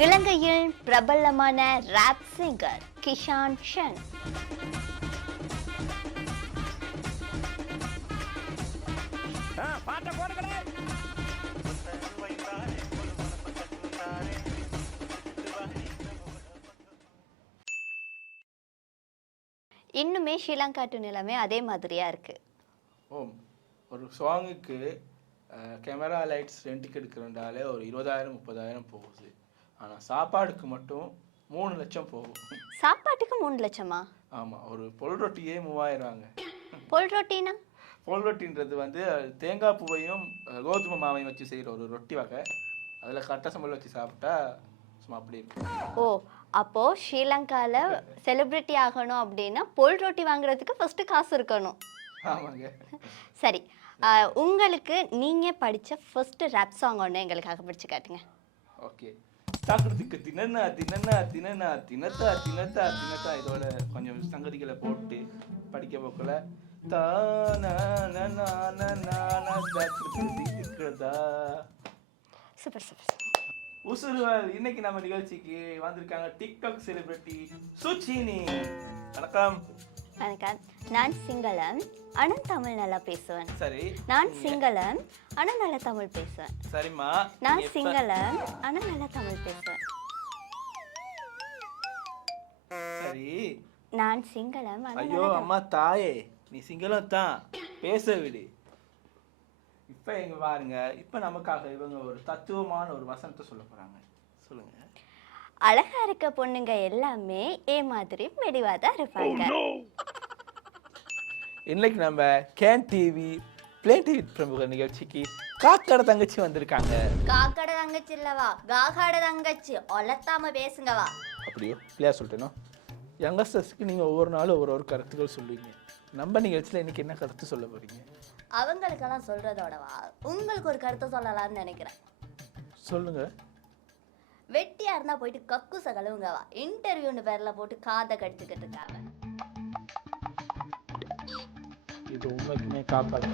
இலங்கையில் பிரபலமான rap singer Kisan ஷன். இன்னுமே ஸ்ரீலங்காட்டு நிலைமை அதே மாதிரியா இருக்கு. ஒரு சாங்குக்கு கேமரா லைட்ஸ் ரெண்டுக்கு எடுக்கிறதாலே ஒரு 20,000-30,000 போகுது. ஆனால் சாப்பாடுக்கு மட்டும் 3 லட்சம் போகும். சாப்பாட்டுக்கு 3 லட்சமா? ஆமாம். ஒரு பொல் ரொட்டியே 3000. பொல் ரொட்டினா? பொல் ரொட்டின்றது வந்து தேங்காய் பூவையும் கோதுமை மாவையும் வச்சு செய்கிற ஒரு ரொட்டி வகை. அதில் கட்ட சம்பளம் வச்சு சாப்பிட்டா சும்மா அப்படி இருக்கு. ஓ, அப்போ ஸ்ரீலங்காவில் செலிப்ரிட்டி ஆகணும் அப்படின்னா பொல் ரொட்டி வாங்குறதுக்கு ஃபர்ஸ்ட் காசு இருக்கணும். ஆமாங்க. சரி, உங்களுக்கு நீங்கள் படித்த ஃபர்ஸ்ட் ரேப் சாங் ஒன்று எங்களுக்காக படித்து காட்டுங்க. ஓகே. தாக்குறதுக்கு தினனா தினனா தினனா தினத்தா தினத்தா தினத்தா இதோட கொஞ்சம் சங்கதிகளை போட்டு படிக்க போக்கல சூப்பர் சூப்பர். உசுருவார். இன்னைக்கு நம்ம நிகழ்ச்சிக்கு வந்திருக்காங்க டிக்டாக் செலிபிரிட்டி சுச்சினி. வணக்கம். வணக்கம். நான் சிங்களம் ஆனால் தமிழ் நல்லா பேசுவேன். சரி. நான் சிங்களம் ஆனால் நல்லா தமிழ் பேசுவேன். சரிம்மா. நான் சிங்களம் ஆனால் நல்லா தமிழ் பேசுவேன். சரி. நான் சிங்களம். ஐயோ அம்மா தாயே, நீ சிங்களம் தான், பேச விடு. இப்ப எங்க பாருங்க, இப்ப நமக்காக இவங்க ஒரு தத்துவமான ஒரு வசனத்தை சொல்ல போறாங்க. சொல்லுங்க. அழகா இருக்க பொண்ணுங்க எல்லாமே ஏ மாதிரி மெடிவா தான் இருப்பாங்க. இன்னைக்கு நம்ம கேன் டிவி பிளே டிவி பிரமுக நிகழ்ச்சிக்கு காக்கட தங்கச்சி வந்திருக்காங்க. காக்கட தங்கச்சி இல்லவா, காகாட தங்கச்சி. ஒலத்தாம பேசுங்கவா. அப்படியோ பிள்ளையா சொல்லிட்டேனோ. யங்ஸ்டர்ஸ்க்கு நீங்க ஒவ்வொரு நாளும் ஒவ்வொரு கருத்துக்கள் சொல்லுவீங்க. நம்ம நிகழ்ச்சியில் இன்னைக்கு என்ன கருத்து சொல்ல போறீங்க? அவங்களுக்கெல்லாம் சொல்றதோடவா உங்களுக்கு ஒரு கருத்தை சொல்லலாம்னு நினைக்கிறேன். சொல்லுங்க. வெட்டியா இருந்தா போயிட்டு கக்குச கழுவுங்கவா. இன்டர்வியூன்னு பேர்ல போட்டு காதை கடிச்சுக்கிட்டு இருக்காங்க. இது உண்மைக்குமே காப்பாற்ற